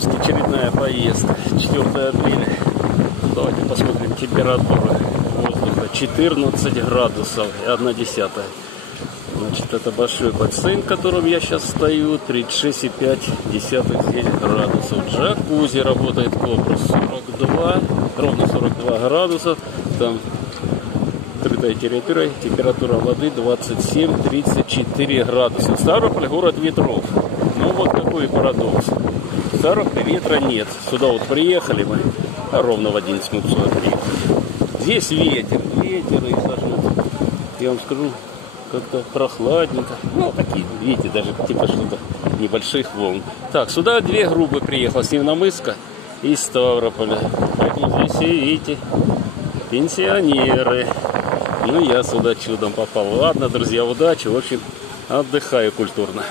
Хабаровск, очередная поездка. 4 апреля. Давайте посмотрим температуру воздуха. 14 градусов и 1/10. Значит, это большой бассейн, в котором я сейчас стою. 36,5 градусов. Джакузи работает корпус 42, ровно 42 градусов. Там открытая территория, температура воды 27-34 градуса. Ставрополь город ветров. Ну вот какой парадокс. В Ставрополе ветра нет. Сюда вот приехали мы, ровно в 11 минут сюда приехали. Здесь ветер и даже, я вам скажу, как-то прохладненько. Ну, такие, видите, даже типа что-то небольших волн. Так, сюда две группы приехало, с Невномысска и Ставрополя. Поэтому здесь все, видите, пенсионеры. Ну, я сюда чудом попал. Ладно, друзья, удачи. В общем, отдыхаю культурно.